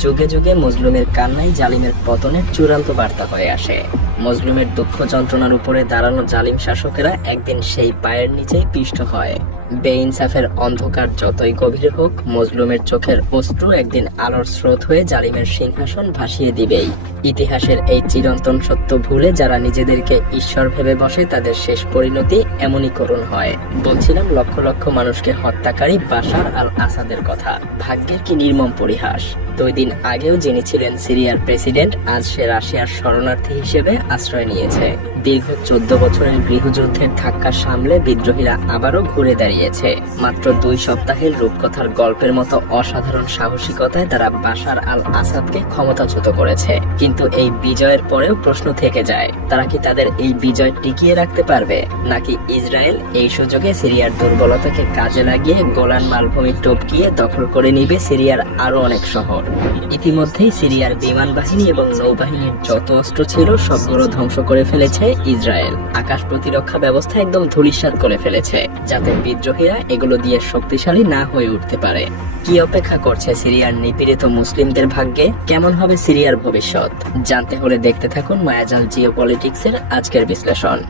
যুগে যুগে মজলুমের কান্নাই জালিমের পতনের চূড়ান্ত বার্তা হয়ে আসে। মজলুমের দুঃখ যন্ত্রণার উপরে দাঁড়ানো জালিম শাসকেরা একদিন সেই পায়ের নিচেই পিষ্ট হয়। বেইনসাফের অন্ধকার যতই গভীর হোক, মজলুমের চোখের অশ্রু একদিন আলোর স্রোত হয়ে জালিমের সিংহাসন ভাসিয়ে দিবেই। ইতিহাসের এই চিরন্তন সত্য ভুলে যারা নিজেদেরকে ঈশ্বর ভেবে বসে, তাদের শেষ পরিণতি এমনই করুণ হয়। বলছিলাম লক্ষ লক্ষ মানুষকে হত্যাকারী বাশার আল আসাদের কথা। ভাগ্যের কি নির্মম পরিহাস। 2 দিন আগেও যিনি ছিলেন সিরিয়ার প্রেসিডেন্ট, আজ সে রাশিয়ার শরণার্থী হিসেবে আশ্রয় নিয়েছে। দীর্ঘ 14 বছরের গৃহযুদ্ধের ধাক্কা সামলে বিদ্রোহীরা আবারও ঘুরে দাঁড়িয়েছে। মাত্র 2 সপ্তাহের রূপকথার গল্পের মতো অসাধারণ সাহসিকতায় তারা বাশার আল আসাদকে ক্ষমতাচ্যুত করেছে। কিন্তু এই বিজয়ের পরেও প্রশ্ন থেকে যায়, তারা কি তাদের এই বিজয় টিকিয়ে রাখতে পারবে, নাকি ইসরায়েল এই সুযোগে সিরিয়ার দুর্বলতাকে কাজে লাগিয়ে গোলান মালভূমি টপকিয়ে দখল করে নিবে সিরিয়ার আরো অনেক শহর। ইতিমধ্যেই সিরিয়ার বিমান বাহিনী এবং নৌবাহিনীর যত অস্ত্র ছিল সবগুলো ধ্বংস করে ফেলেছে ইসরায়েল। আকাশ প্রতিরক্ষা ব্যবস্থা একদম ধূলিসাৎ করে ফেলেছে, যাতে বিদ্রোহীরা এগুলো দিয়ে শক্তিশালী না হয়ে উঠতে পারে। কি অপেক্ষা করছে সিরিয়ার নিপীড়িত মুসলিমদের ভাগ্যে? কেমন হবে সিরিয়ার ভবিষ্যৎ? জানতে হলে দেখতে থাকুন মায়াজাল জিওপলিটিক্সের আজকের বিশ্লেষণ।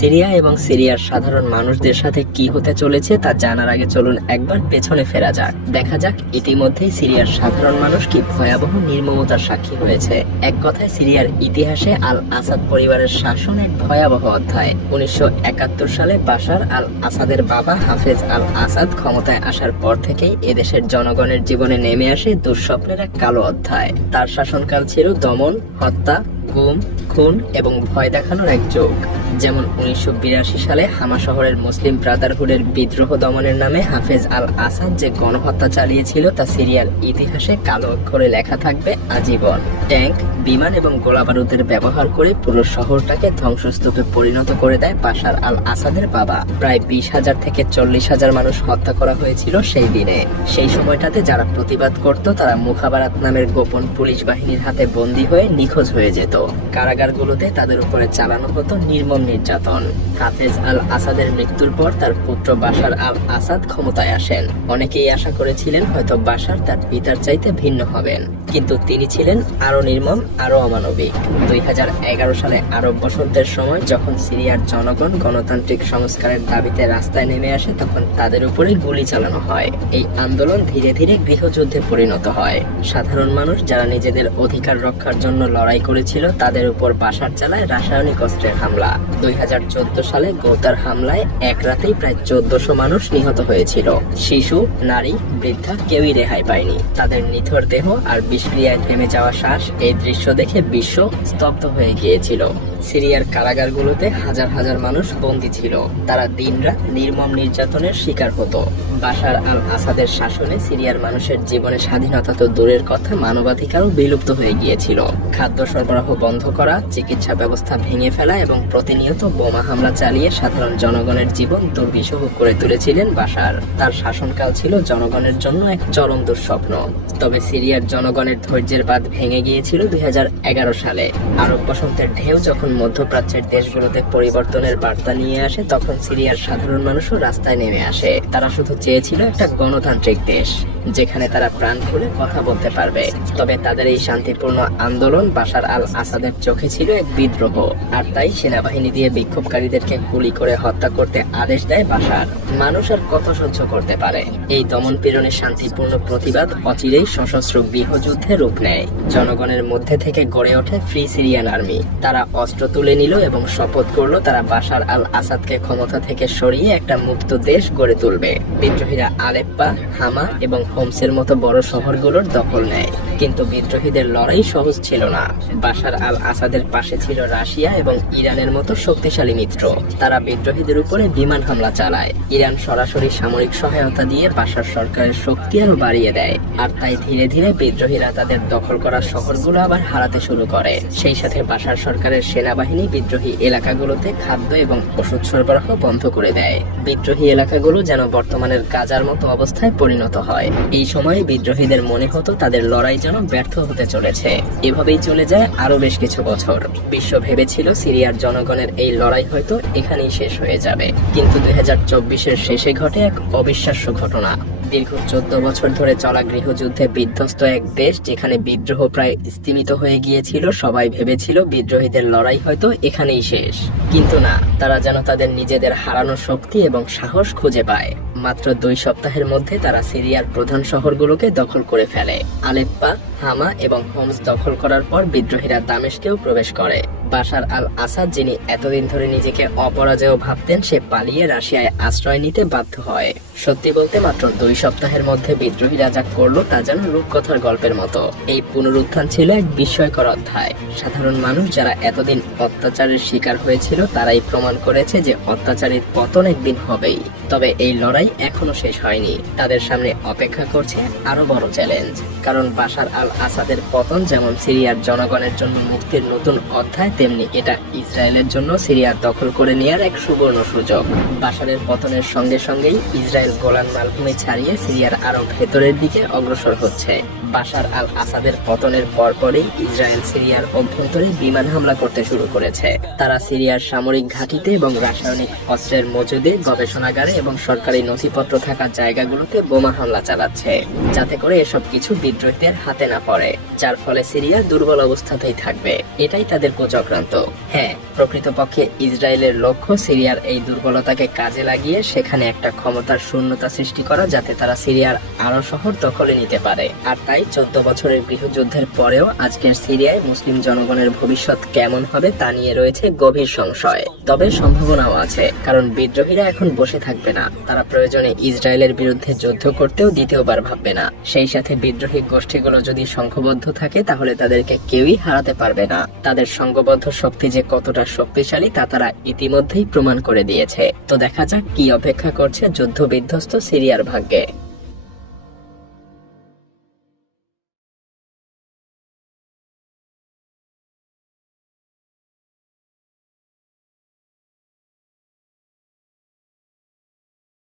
সিরিয়া এবং সিরিয়ার সাধারণ মানুষদের সাথে কি হতে চলেছে তা জানার আগে চলুন একবার পেছনে ফেরা যাক। দেখা যাক ইতিমধ্যেই সিরিয়ার সাধারণ মানুষ কি ভয়াবহ নির্মমতার সাক্ষী হয়েছে। এক কথায় সিরিয়ার ইতিহাসে আল আসাদ পরিবারের শাসন এক ভয়াবহ অধ্যায়। 1971 সালে বাশার আল আসাদের বাবা হাফেজ আল আসাদ ক্ষমতায় আসার পর থেকেই এদেশের জনগণের জীবনে নেমে আসে দুঃস্বপ্নের এক কালো অধ্যায়। তার শাসনকাল ছিল দমন, হত্যা, গুম, খুন এবং ভয় দেখানোর এক যুগ। যেমন 1982 সালে হামা শহরের মুসলিম ব্রাদারহুডের বিদ্রোহ দমনের নামে হাফেজ আল আসাদ যে গণহত্যা চালিয়েছিল তা সিরিয়ার ইতিহাসে কালো অক্ষরে লেখা থাকবে আজীবন। ট্যাঙ্ক, বিমান এবং গোলাবারুদের ব্যবহার করে পুরো শহরটাকে ধ্বংসস্তূপে পরিণত করে দেয় বাশার আল আসাদের বাবা। প্রায় 20,000 থেকে 40,000 মানুষ হত্যা করা হয়েছিল সেই দিনে। সেই সময়টাতে যারা প্রতিবাদ করত তারা মুখাবারাত নামের গোপন পুলিশ বাহিনীর হাতে বন্দী হয়ে নিখোঁজ হয়ে যেত। কারাগারগুলোতে তাদের উপরে চালানো হতো নির্মম নির্যাতন। হাফেজ আল আসাদের মৃত্যুর পর তার পুত্র বাশার আল আসাদ ক্ষমতায় আসেন। অনেকেই আশা করেছিলেন হয়তো বাশার তার পিতার চাইতে ভিন্ন হবেন, কিন্তু তিনি ছিলেন আরো নির্মম, আরো অমানবিক। 2011 সালে আরব বসন্তের সময় যখন সিরিয়ার জনগণ গণতান্ত্রিক সংস্কারের দাবিতে রাস্তায় নেমে আসে, তখন তাদের উপরে গুলি চালানো হয়। এই আন্দোলন ধীরে ধীরে গৃহযুদ্ধে পরিণত হয়। সাধারণ মানুষ যারা নিজেদের অধিকার রক্ষার জন্য লড়াই করেছিল তাদের উপর বাশার চালায় রাসায়নিক অস্ত্রের হামলা। 2014 সালে গোতার হামলায় এক রাতেই প্রায় 1400 মানুষ নিহত হয়েছিল। শিশু, নারী, বৃদ্ধা কেউই রেহাই পায়নি। তাদের নিথর দেহ আর বিষক্রিয়ায় থেমে যাওয়া শ্বাস, এই দৃশ্য দেখে বিশ্ব স্তব্ধ হয়ে গিয়েছিল। সিরিয়ার কারাগারগুলোতে হাজার হাজার মানুষ বন্দী ছিল। তারা দিনরাত নির্মম নির্যাতনের শিকার হতো। বাশার আল আসাদের শাসনে সিরিয়ার মানুষের জীবনে স্বাধীনতা তো দূরের কথা, মানবাধিকারও বিলুপ্ত হয়ে গিয়েছিল। খাদ্য সরবরাহ বন্ধ করা, চিকিৎসা ব্যবস্থা ভেঙে ফেলা এবং প্রতিনিয়ত বোমা হামলা চালিয়ে সাধারণ জনগণের জীবন দুর্বিষহ করে তুলেছিলেন বাশার। তার শাসনকাল ছিল জনগণের জন্য এক চরম দুঃস্বপ্ন। তবে সিরিয়ার জনগণের ধৈর্যের বাঁধ ভেঙে গিয়েছিল 2011 সালে। আরব বসন্তের ঢেউ যখন মধ্যপ্রাচ্যের দেশগুলোতে পরিবর্তনের বার্তা নিয়ে আসে, তখন সিরিয়ার সাধারণ মানুষও রাস্তায় নেমে আসে। তারা শুধু চেয়েছিল একটা গণতান্ত্রিক দেশ যেখানে তারা প্রাণ খুলে কথা বলতে পারবে। তবে তাদের এই শান্তিপূর্ণ আন্দোলন বাশার আল আসাদের চোখে ছিল এক বিদ্রোহ, আর তাই সেনাবাহিনী দিয়ে বিক্ষোভকারীদেরকে গুলি করে হত্যা করতে আদেশ দেয় বাশার। মানুষ আর কত সহ্য করতে পারে? এই দমন পীড়নের শান্তিপূর্ণ প্রতিবাদ অচিরেই সশস্ত্র গৃহযুদ্ধে রূপ নেয়। জনগণের মধ্যে থেকে গড়ে ওঠে ফ্রি সিরিয়ান আর্মি। তারা অস্ত্র তুলে নিল এবং শপথ করলো তারা বাশার আল আসাদকে ক্ষমতা থেকে সরিয়ে একটা মুক্ত দেশ গড়ে তুলবে। বিদ্রোহীরা আলেপ্পা, হামা এবং হোমসের মতো বড় শহরগুলোর দখল নেয়। কিন্তু বিদ্রোহীদের লড়াই সহজ ছিল না। বাশার আল আসাদের পাশে ছিল রাশিয়া এবং ইরানের মতো শক্তিশালী মিত্র। তারা বিদ্রোহীদের উপরে বিমান হামলা চালায়। ইরান সরাসরি সামরিক সহায়তা দিয়ে বাশার সরকারের শক্তি আরো বাড়িয়ে দেয়। আর তাই ধীরে ধীরে বিদ্রোহীরা তাদের দখল করা শহরগুলো আবার হারাতে শুরু করে। সেই সাথে বাশার সরকারের সেনাবাহিনী বিদ্রোহী এলাকাগুলোতে খাদ্য এবং ওষুধ সরবরাহ বন্ধ করে দেয়। বিদ্রোহী এলাকাগুলো যেন বর্তমানের গাজার মতো অবস্থায় পরিণত হয়। এই সময়ে বিদ্রোহীদের মনে হতো তাদের লড়াই যেন ব্যর্থ হতে চলেছে। এভাবেই চলে যায় আরো বেশ কিছু বছর। বিশ্ব ভেবেছিল সিরিয়ার জনগণের এই লড়াই হয়তো এখানেই শেষ হয়ে যাবে, কিন্তু 2024-এর শেষে ঘটে এক অবিশ্বাস্য ঘটনা। দীর্ঘ 14 বছর ধরে চলা গৃহযুদ্ধে বিধ্বস্ত এক দেশ, যেখানে বিদ্রোহ প্রায় স্তিমিত হয়ে গিয়েছিল, সবাই ভেবেছিল বিদ্রোহীদের লড়াই হয়তো এখানেই শেষ। কিন্তু না, তারা যেন তাদের নিজেদের হারানো শক্তি এবং সাহস খুঁজে পায়। মাত্র 2 সপ্তাহের মধ্যে তারা সিরিয়ার প্রধান শহরগুলোকে দখল করে ফেলে। আলেপ্পা, হামা এবং হোমস দখল করার পর বিদ্রোহীরা দামেস্কেও প্রবেশ করে। বাশার আল আসাদ, যিনি এতদিন ধরে নিজেকে অপরাজেয় ভাবতেন, সে পালিয়ে রাশিয়ায় আশ্রয় নিতে বাধ্য হয়। সত্যি বলতে মাত্র 2 সপ্তাহের মধ্যে বিদ্রোহীরা যা করলো তা যেন রূপকথার গল্পের মতো। এই পুনরুত্থান ছিল এক বিস্ময়কর অধ্যায়। সাধারণ মানুষ যারা এতদিন অত্যাচারের শিকার হয়েছিল, তারাই প্রমাণ করেছে যে অত্যাচারের পতন একদিন হবেই। তবে এই লড়াই এখনো শেষ হয়নি। তাদের সামনে অপেক্ষা করছে আরো বড় চ্যালেঞ্জ। কারণ বাশার আল আসাদের পতন যেমন সিরিয়ার জনগণের জন্য মুক্তির নতুন অধ্যায়, তেমনি এটা ইসরায়েলের জন্য সিরিয়ার দখল করে নেয়ার এক সুবর্ণ সুযোগ। বাশারের পতনের সঙ্গে সঙ্গেই ইসরায়েল গোলান মালভূমি ছাড়িয়ে সিরিয়ার আরো ভেতরের দিকে অগ্রসর হচ্ছে। বাশার আল আসাদের পতনের পরপরই ইসরায়েল সিরিয়ার অভ্যন্তরে বিমান হামলা করতে শুরু করেছে। তারা সিরিয়ার সামরিক ঘাঁটিতে এবং রাসায়নিক অস্ত্রের মজুদে, গবেষণাগারে এবং সরকারি নথিপত্র থাকা জায়গাগুলোতে বোমা হামলা চালাচ্ছে, যাতে করে এসব কিছু বিদ্রোহীদের হাতে না পড়ে, যার ফলে সিরিয়া দুর্বল অবস্থাতেই থাকবে। এটাই তাদের কুচক্রান্ত। হ্যাঁ, প্রকৃতপক্ষে ইসরায়েলের লক্ষ্য সিরিয়ার এই দুর্বলতাকে কাজে লাগিয়ে সেখানে একটা ক্ষমতার শূন্যতা সৃষ্টি করা, যাতে তারা সিরিয়ার আরো শহর দখলে নিতে পারে। আর তাই 14 বছরের গৃহযুদ্ধের পরেও আজকের সিরিয়ায় মুসলিম জনগণের ভবিষ্যৎ কেমন হবে তা নিয়ে রয়েছে গভীর সংশয়। তবে সম্ভাবনাও আছে, কারণ বিদ্রোহীরা এখন বসে থাকবে না। তারা প্রয়োজনে ইসরায়েলের বিরুদ্ধে যুদ্ধ করতেও দ্বিতীয়বার ভাববে না। সেই সাথে বিদ্রোহী গোষ্ঠীগুলো যদি সংঘবদ্ধ থাকে, তাহলে তাদেরকে কেউই হারাতে পারবে না। তাদের সংঘবদ্ধ শক্তি যে কতটা শক্তিশালী তা তারা ইতিমধ্যেই প্রমাণ করে দিয়েছে। তো দেখা যাক কি অপেক্ষা করছে যুদ্ধ বিধ্বস্ত সিরিয়ার ভাগ্যে।